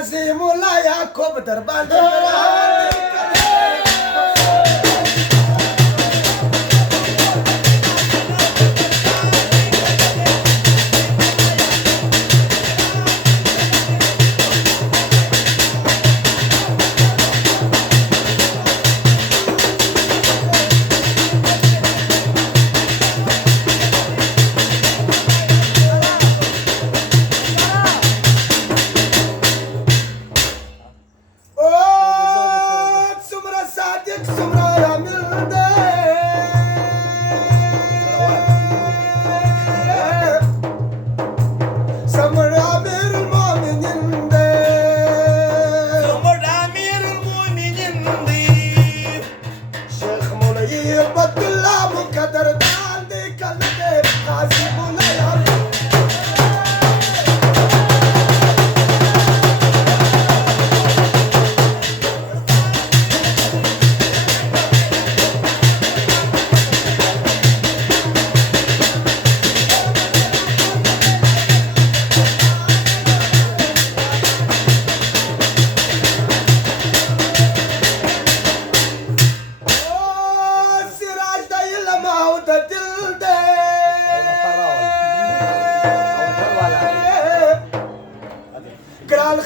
قاسم مولا یعقوب در باندې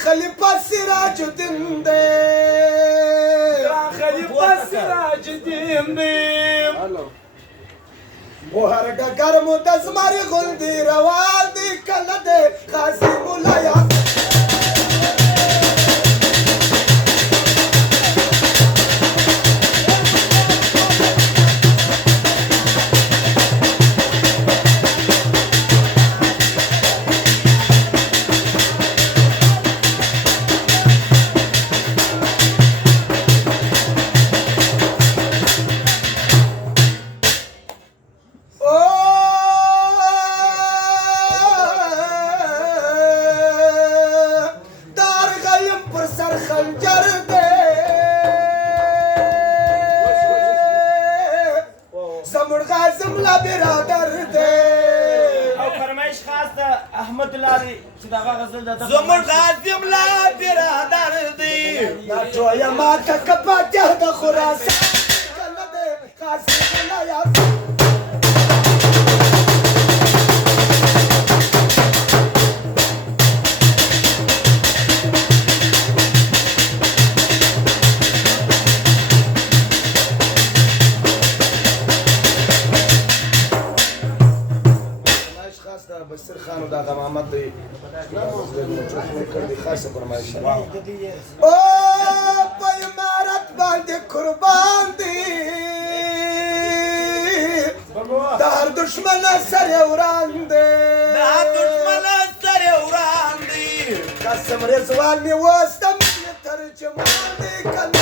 خلیفہ سراج الدین دے خلیفہ سراج الدین دے گوهر ډګر مو د زمري غوندې روان دي کله دې قاسم مولا یعقوب احمد لاري چې دا غزل د زمون غازم لا برادر دی دا جویا ما کپاته د خراسان کله دې قاسم مولا یعقوب بسر خانو دا غمامت دی خاصه فرمایش او په امارت باندې قربان دی دا هر دشمن سره وران دی دا دشمن سره وران دی قسم رضوان می واستم ترجمان دی